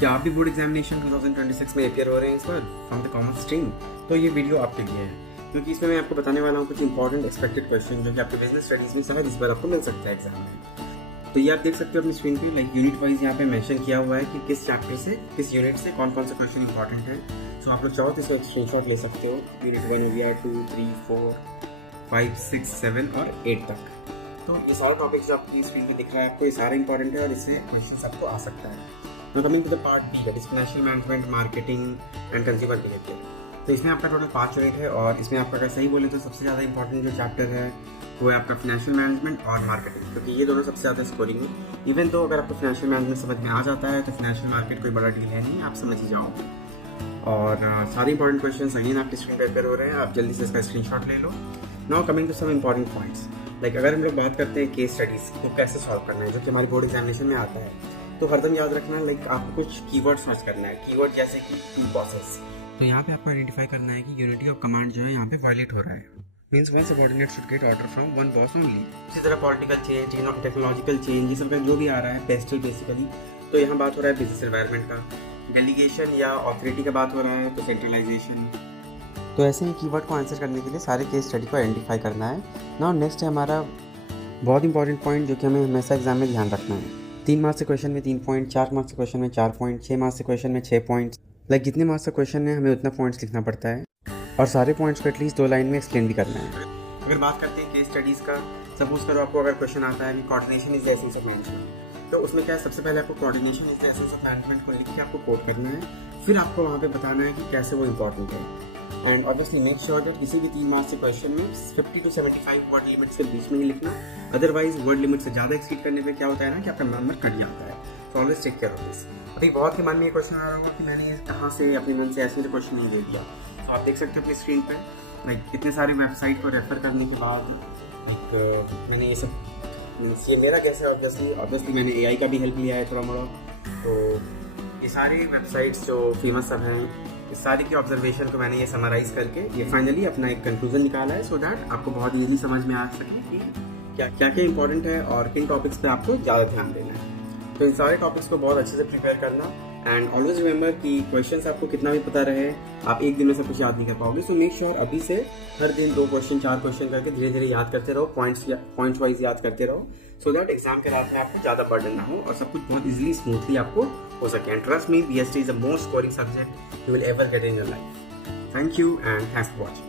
क्या आप भी बोर्ड एग्जामिनेशन 2026 में अपियर हो रहे हैं इस बार फ्रॉम द कॉमर्स स्ट्रीम? तो ये वीडियो आपके लिए है, क्योंकि इसमें मैं आपको बताने वाला हूँ कुछ इंपॉर्टेंट एक्सपेक्टेड क्वेश्चन जो कि आपके बिजनेस स्टडीज में समय इस बार आपको मिल सकता है एग्जाम में। तो ये आप देख सकते हो अपनी स्क्रीन पे, लाइक यूनिट वाइज यहाँ पे मेंशन किया हुआ है कि किस चैप्टर से किस यूनिट से कौन कौन से क्वेश्चन इंपॉर्टेंट है। सो आप लोग चाहो तो इसका एक स्क्रीनशॉट ले सकते हो। यूनिट 1 हो गया, 2, 3, 4, 5, 6, 7 और 8 तक। तो ये सारा टॉपिक जो आपकी स्क्रीन पे दिख रहा है आपको, ये सारा इंपॉर्टेंट है और इससे क्वेश्चन आपको आ सकता है। तो coming to the part B, that is financial management, marketing and consumer behaviour. तो इसमें आपका टोटल 5 यूनिट है और इसमें आपका अगर सही बोले तो सबसे ज़्यादा इंपॉर्टेंट जो चैप्टर है वो है आपका फाइनेंशियल मैनेजमेंट और मार्केटिंग, क्योंकि ये दोनों सबसे ज़्यादा स्कोरिंग है। इवन तो अगर आपको फाइनेंशियल मैनेजमेंट समझ में आ जाता है तो फाइनेंशियल मार्केट कोई बड़ा डील है नहीं, आप समझ ही जाओगे। और सारे इंपॉर्टेंट क्वेश्चन अगेन आपके स्क्रीन पर अपेयर हो रहे हैं, आप जल्दी से इसका स्क्रीनशॉट ले लो। Now coming to some important points, like अगर हम लोग बात करते हैं केस स्टडीज को कैसे सॉल्व करना है जो कि हमारी बोर्ड एग्जामिनेशन में आता है, तो हरदम याद रखना, लाइक आपको कुछ कीवर्ड सर्च करना है। कीवर्ड जैसे कि टू बॉसेस, तो यहाँ पे आपको आइडेंटिफाई करना है कि यूनिटी ऑफ कमांड जो है यहाँ पे वायलेट हो रहा है। Means one subordinate should get order from one boss only. इसी तरह पॉलिटिकल चेंज, टेक्नोलॉजिकल चेंज, ये सब का जो भी आ रहा है पेस्टल बेसिकली, तो यहाँ बात हो रहा है बिजनेस एनवायरनमेंट का। डेलीगेशन या ऑथोरिटी का बात हो रहा है तो सेंट्रलाइजेशन। तो ऐसे ही कीवर्ड को आंसर करने के लिए सारे केस स्टडी को आइडेंटिफाई करना है। नाउ नेक्स्ट है हमारा बहुत इंपॉर्टेंट पॉइंट जो कि हमें हमेशा एग्जाम में ध्यान रखना है। 3 मार्क्स से क्वेश्चन में 3 पॉइंट, 4 मार्क्स से क्वेश्चन में 4 पॉइंट, 6 मार्क्स से क्वेश्चन में 6 पॉइंट्स। लाइक जितने मार्क्स का क्वेश्चन है हमें उतना पॉइंट्स लिखना पड़ता है और सारे पॉइंट्स को एटलीस्ट 2 लाइन में एक्सप्लेन भी करना है। अगर बात करते हैं केस स्टडीज़ का, सपोज करो आपको अगर क्वेश्चन आता है कि coordination is the essence of management, तो उसमें क्या है, सबसे पहले आपको coordination is the essence of management को लिख के आपको कोट करना है, फिर आपको वहाँ पे बताना है कि कैसे वो इंपॉर्टेंट है। And obviously make sure that किसी भी 3 मार्क्स से क्वेश्चन में 50 to 75 वर्ड लिमिट के बीच में ही लिखना। अदरवाइज वर्ड लिमिट से ज़्यादा एक्सीड करने पे क्या होता है ना कि आपका नंबर कट जाता है। So always take care of this. अभी बहुत के मन में ये क्वेश्चन आ रहा होगा कि मैंने ये कहाँ से अपने मन से ऐसे क्वेश्चन नहीं दे दिया। तो आप देख सकते हो अपनी स्क्रीन पे, लाइक इतने सारे वेबसाइट को रेफर करने के बाद लाइक मैंने ये सब, ये मेरा कैसे ऑब्वियसली मैंने AI का भी हेल्प लिया है थोड़ा मोड़ा। तो ये सारी वेबसाइट्स जो फेमस सब हैं, इस सारी की ऑब्जर्वेशन को मैंने ये समराइज करके ये फाइनली अपना एक कंक्लूजन निकाला है, सो दैट आपको बहुत ईजिली समझ में आ सके कि क्या क्या इंपॉर्टेंट है और किन टॉपिक्स पे आपको ज़्यादा ध्यान देना है। तो इन सारे टॉपिक्स को बहुत अच्छे से प्रिपेयर करना। एंड ऑलवेज रिमेंबर कि क्वेश्चंस आपको कितना भी पता रहे, आप एक दिन में सब कुछ याद नहीं कर पाओगे। सो मेक श्योर अभी से हर दिन 2 क्वेश्चन 4 क्वेश्चन करके धीरे धीरे याद करते रहो, पॉइंट्स वाइज याद करते रहो, सो दैट एग्जाम के रात में आपको ज़्यादा बर्डन ना हो और सब कुछ बहुत इजीली स्मूथली आपको हो सके। And trust me, BST is the most scoring subject you will ever get in your life. Thank you and thanks for watching.